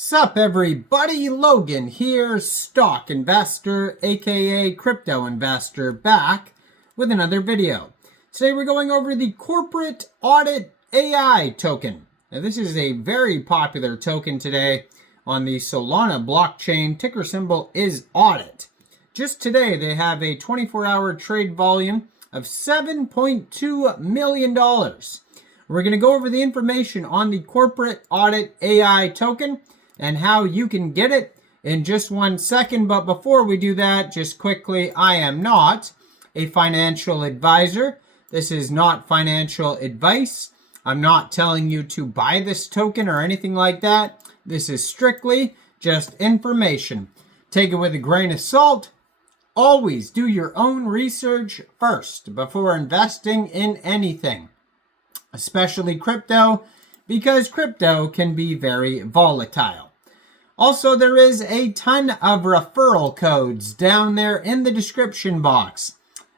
Sup everybody, Logan here, stock investor, aka crypto investor, back with another video. Today we're going over the corporate Audit AI token. Now this is a very popular token today on the Solana blockchain. Ticker symbol is Audit. Just today they have a 24-hour trade volume of $7.2 million. We're going to go over the information on the corporate Audit AI token and how you can get it in just 1 second. But before we do that, just quickly, I am not a financial advisor. This is not financial advice. I'm not telling you to buy this token or anything like that. This is strictly just information. Take it with a grain of salt. Always do your own research first before investing in anything, especially crypto, because crypto can be very volatile. Also, there is a ton of referral codes down there in the description box.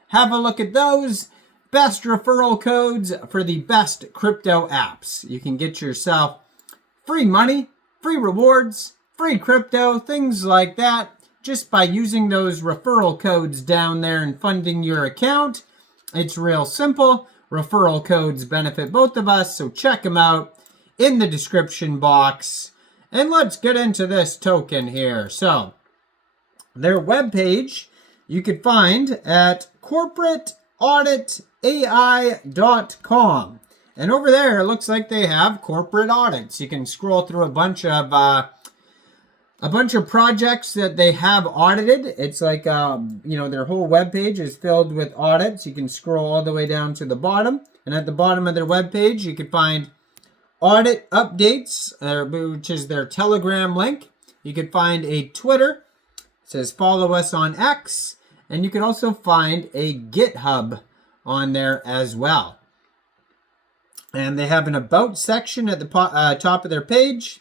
Have a look at those. Best referral codes for the best crypto apps. You can get yourself free money, free rewards, free crypto, things like that, just by using those referral codes down there and funding your account. It's real simple. Referral codes benefit both of us, so check them out in the description box. And let's get into this token here. So, their webpage you could find at corporateauditai.com. And over there, it looks like they have corporate audits. You can scroll through a bunch of projects that they have audited. It's like, their whole webpage is filled with audits. You can scroll all the way down to the bottom. And at the bottom of their webpage, you can find audit updates, which is their Telegram link. You can find a Twitter. It says follow us on X. And you can also find a GitHub on there as well. And they have an about section at the top of their page.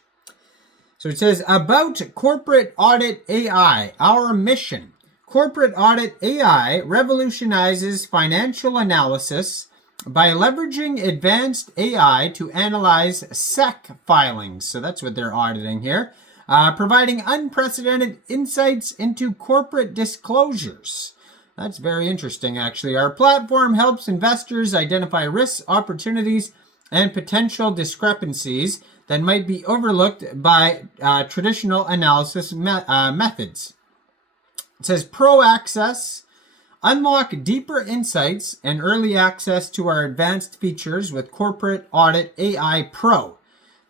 So it says, about Corporate Audit AI, our mission. Corporate Audit AI revolutionizes financial analysis by leveraging advanced AI to analyze SEC filings. So that's what they're auditing here. Providing unprecedented insights into corporate disclosures. That's very interesting, actually. Our platform helps investors identify risks, opportunities, and potential discrepancies that might be overlooked by traditional analysis methods. It says Pro Access. Unlock deeper insights and early access to our advanced features with Corporate Audit AI Pro.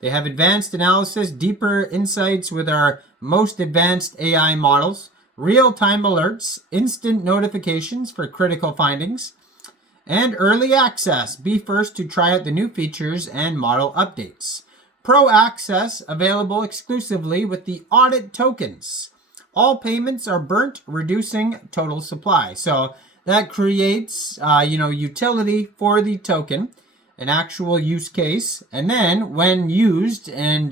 They have advanced analysis, deeper insights with our most advanced AI models, real-time alerts, instant notifications for critical findings, and early access. Be first to try out the new features and model updates. Pro Access available exclusively with the Audit tokens. All payments are burnt, reducing total supply. So that creates, utility for the token, an actual use case. And then when used and,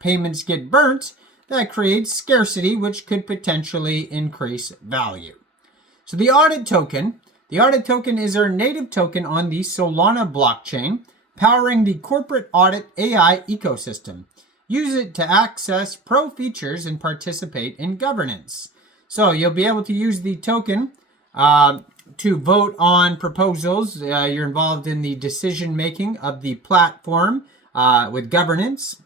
payments get burnt, that creates scarcity, which could potentially increase value. So the Audit token is our native token on the Solana blockchain, powering the corporate Audit AI ecosystem. Use it to access pro features and participate in governance. So you'll be able to use the token to vote on proposals. You're involved in the decision making of the platform with governance.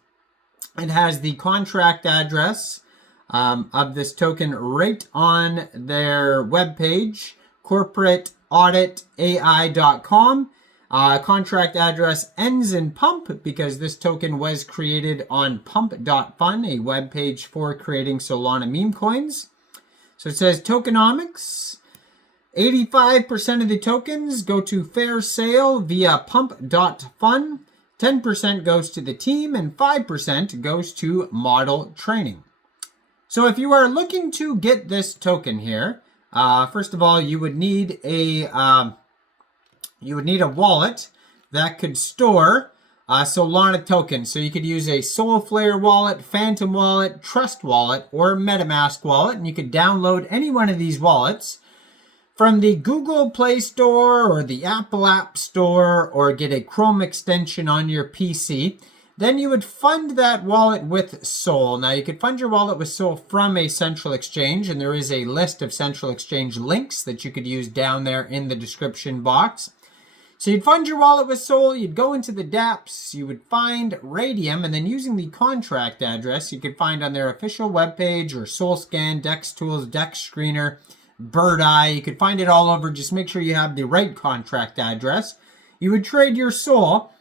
It has the contract address of this token right on their webpage, corporateauditai.com. Contract address ends in pump because this token was created on pump.fun, a web page for creating Solana meme coins. So it says Tokenomics. 85% of the tokens go to fair sale via pump.fun. 10% goes to the team and 5% goes to model training. So if you are looking to get this token here, first of all, you would need a wallet that could store Solana tokens. So you could use a Soulflare wallet, Phantom wallet, Trust wallet, or MetaMask wallet. And you could download any one of these wallets from the Google Play Store or the Apple App Store, or get a Chrome extension on your PC. then you would fund that wallet with Sol. Now, you could fund your wallet with Sol from a central exchange, and there is a list of central exchange links that you could use down there in the description box. So you'd fund your wallet with Sol, you'd go into the dApps, you would find Raydium, and then using the contract address, you could find on their official webpage or SolScan, Dex Tools, Dex Screener, Bird Eye. You could find it all over. Just make sure you have the right contract address. You would trade your Sol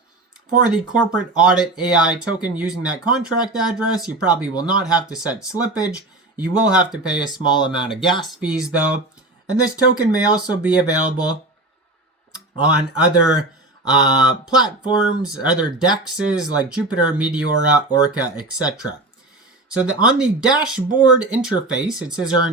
for the corporate Audit AI token using that contract address. You probably will not have to set slippage. You will have to pay a small amount of gas fees though. And this token may also be available on other platforms, other dexes like Jupiter, Meteora, Orca, etc. So on the dashboard interface, it says our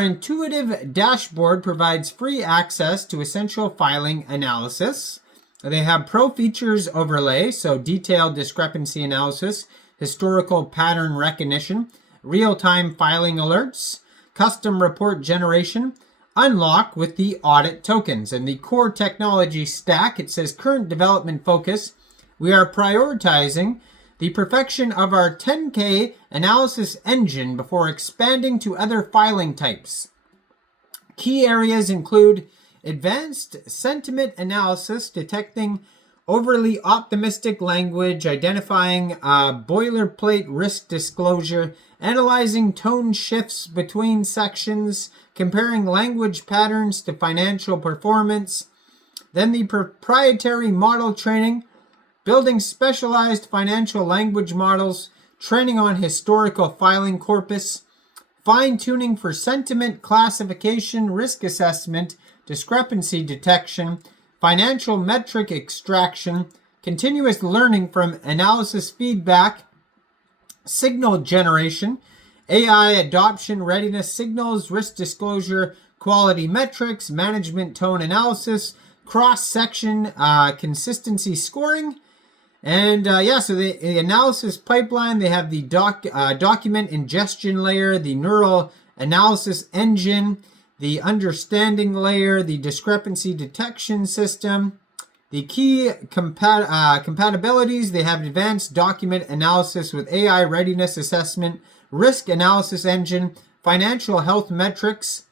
intuitive dashboard provides free access to essential filing analysis. They have pro features overlay, so detailed discrepancy analysis, historical pattern recognition, real-time filing alerts, custom report generation, unlock with the audit tokens. And the core technology stack, it says current development focus. We are prioritizing the perfection of our 10K analysis engine before expanding to other filing types. Key areas include advanced sentiment analysis, detecting overly optimistic language, identifying boilerplate risk disclosure, analyzing tone shifts between sections, comparing language patterns to financial performance. Then the proprietary model training, building specialized financial language models, training on historical filing corpus, fine-tuning for sentiment classification, risk assessment, discrepancy detection, financial metric extraction, continuous learning from analysis feedback, signal generation, AI adoption readiness signals, risk disclosure, quality metrics, management tone analysis, cross-section consistency scoring. And so the analysis pipeline, they have the document ingestion layer, the neural analysis engine, the understanding layer, the discrepancy detection system, the key compatibilities. They have advanced document analysis with AI readiness assessment, risk analysis engine, financial health metrics.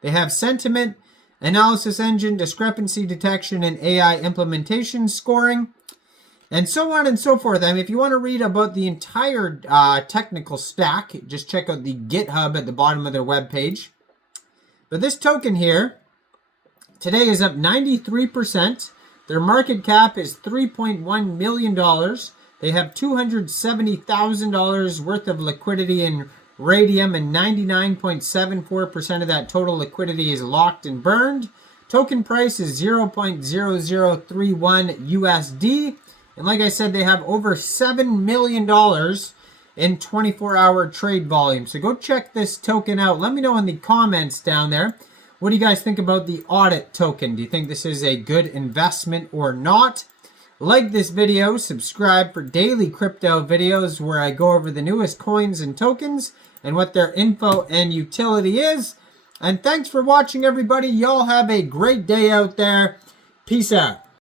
They have sentiment analysis engine, discrepancy detection, and AI implementation scoring, and so on and so forth. I mean, if you want to read about the entire technical stack, just check out the GitHub at the bottom of their webpage. But this token here today is up 93%. Their market cap is $3.1 million. They have $270,000 worth of liquidity in Raydium, and 99.74% of that total liquidity is locked and burned. Token price is 0.0031 USD. And like I said, they have over $7 million in 24-hour trade volume. So go check this token out. Let me know in the comments down there. What do you guys think about the audit token? Do you think this is a good investment or not? Like this video, subscribe for daily crypto videos where I go over the newest coins and tokens and what their info and utility is. And thanks for watching, everybody. Y'all have a great day out there. Peace out.